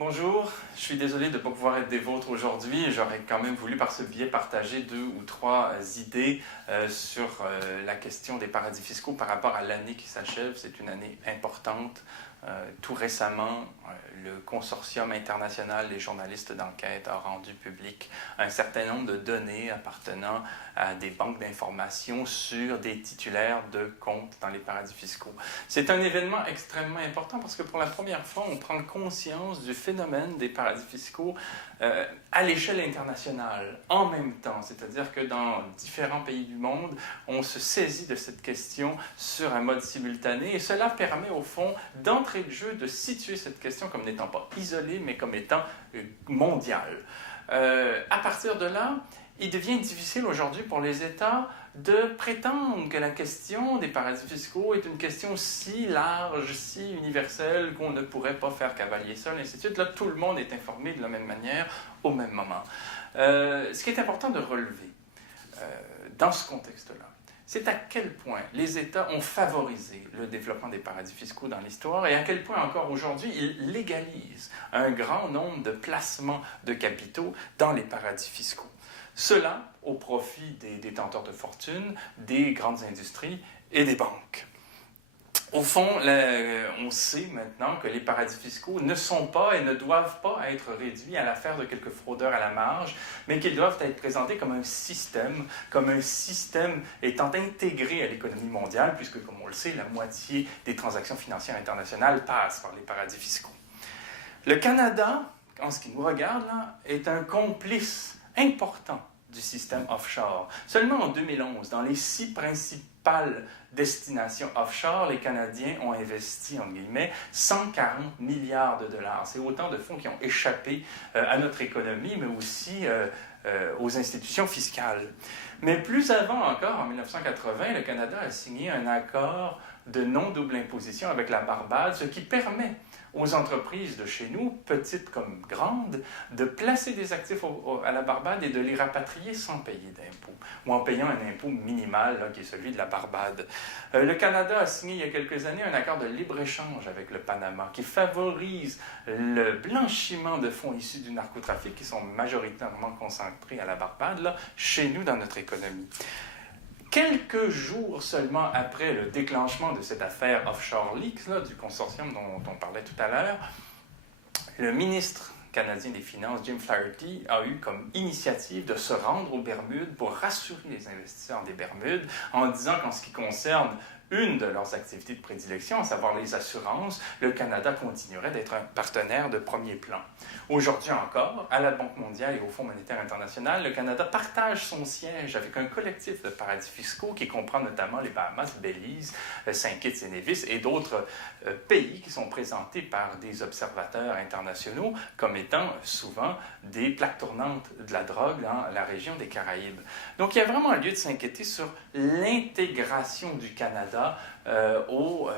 Bonjour, je suis désolé de ne pas pouvoir être des vôtres aujourd'hui. J'aurais quand même voulu par ce biais partager 2 ou 3 idées sur la question des paradis fiscaux par rapport à l'année qui s'achève. C'est une année importante. Tout récemment, le Consortium international des journalistes d'enquête a rendu public un certain nombre de données appartenant à des banques d'informations sur des titulaires de comptes dans les paradis fiscaux. C'est un événement extrêmement important parce que pour la première fois, on prend conscience du phénomène des paradis fiscaux à l'échelle internationale, en même temps. C'est-à-dire que dans différents pays du monde, on se saisit de cette question sur un mode simultané et cela permet au fond d'entrer de jeu de situer cette question comme n'étant pas isolée, mais comme étant mondiale. À partir de là, il devient difficile aujourd'hui pour les États de prétendre que la question des paradis fiscaux est une question si large, si universelle qu'on ne pourrait pas faire cavalier seul, et ainsi de suite. Là, tout le monde est informé de la même manière, au même moment. Ce qui est important de relever dans ce contexte-là, c'est à quel point les États ont favorisé le développement des paradis fiscaux dans l'histoire et à quel point encore aujourd'hui ils légalisent un grand nombre de placements de capitaux dans les paradis fiscaux. Cela au profit des détenteurs de fortune, des grandes industries et des banques. Au fond, on sait maintenant que les paradis fiscaux ne sont pas et ne doivent pas être réduits à l'affaire de quelques fraudeurs à la marge, mais qu'ils doivent être présentés comme un système étant intégré à l'économie mondiale, puisque, comme on le sait, la moitié des transactions financières internationales passent par les paradis fiscaux. Le Canada, en ce qui nous regarde, là, est un complice important du système offshore. Seulement en 2011, dans les 6 principales destinations offshore, les Canadiens ont investi, en guillemets, 140 milliards de dollars. C'est autant de fonds qui ont échappé à notre économie, mais aussi aux institutions fiscales. Mais plus avant encore, en 1980, le Canada a signé un accord de non-double imposition avec la Barbade, ce qui permet aux entreprises de chez nous, petites comme grandes, de placer des actifs à la Barbade et de les rapatrier sans payer d'impôts, ou en payant un impôt minimal, là, qui est celui de la Barbade. Le Canada a signé il y a quelques années un accord de libre-échange avec le Panama, qui favorise le blanchiment de fonds issus du narcotrafic, qui sont majoritairement concentrés à la Barbade, là, chez nous, dans notre économie. Quelques jours seulement après le déclenchement de cette affaire Offshore Leaks, là, du consortium dont on parlait tout à l'heure, le ministre canadien des Finances, Jim Flaherty, a eu comme initiative de se rendre aux Bermudes pour rassurer les investisseurs des Bermudes en disant qu'en ce qui concerne une de leurs activités de prédilection, à savoir les assurances, le Canada continuerait d'être un partenaire de premier plan. Aujourd'hui encore, à la Banque mondiale et au Fonds monétaire international, le Canada partage son siège avec un collectif de paradis fiscaux qui comprend notamment les Bahamas, Belize, Saint Kitts et Nevis et d'autres pays qui sont présentés par des observateurs internationaux comme étant souvent des plaques tournantes de la drogue dans la région des Caraïbes. Donc il y a vraiment un lieu de s'inquiéter sur l'intégration du Canada au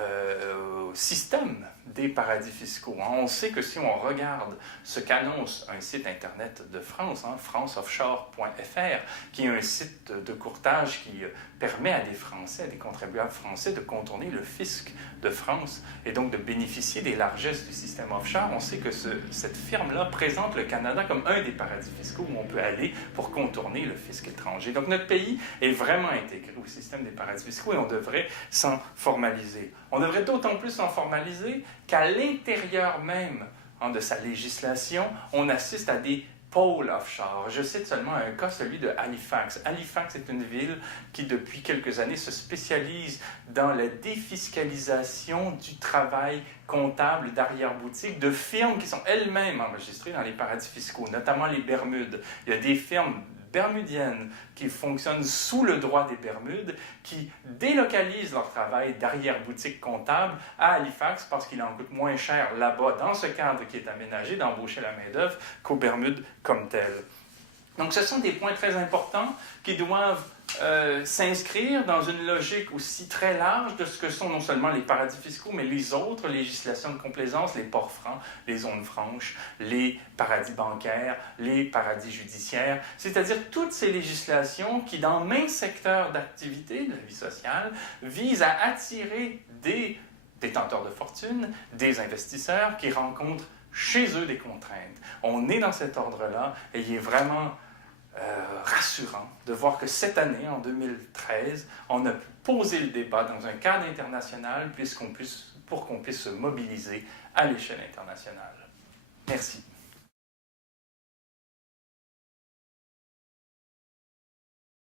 système des paradis fiscaux. On sait que si on regarde ce qu'annonce un site internet de France, franceoffshore.fr, qui est un site de courtage qui permet à des Français, à des contribuables français de contourner le fisc de France et donc de bénéficier des largesses du système offshore, on sait que cette firme-là présente le Canada comme un des paradis fiscaux où on peut aller pour contourner le fisc étranger. Donc notre pays est vraiment intégré au système des paradis fiscaux et on devrait s'en formaliser. On devrait d'autant plus s'en formaliser qu'à l'intérieur même de sa législation, on assiste à des pôles offshore. Je cite seulement un cas, celui de Halifax. Halifax est une ville qui, depuis quelques années, se spécialise dans la défiscalisation du travail comptable d'arrière-boutique de firmes qui sont elles-mêmes enregistrées dans les paradis fiscaux, notamment les Bermudes. Il y a des firmes bermudiennes qui fonctionnent sous le droit des Bermudes, qui délocalisent leur travail d'arrière-boutique comptable à Halifax parce qu'il en coûte moins cher là-bas, dans ce cadre qui est aménagé, d'embaucher la main-d'œuvre qu'aux Bermudes comme telles. Donc ce sont des points très importants qui doivent s'inscrire dans une logique aussi très large de ce que sont non seulement les paradis fiscaux, mais les autres législations de complaisance, les ports francs, les zones franches, les paradis bancaires, les paradis judiciaires, c'est-à-dire toutes ces législations qui, dans maints secteurs d'activité de la vie sociale, visent à attirer des détenteurs de fortune, des investisseurs qui rencontrent chez eux des contraintes. On est dans cet ordre-là et il est vraiment rassurant de voir que cette année, en 2013, on a posé le débat dans un cadre international pour qu'on puisse se mobiliser à l'échelle internationale. Merci.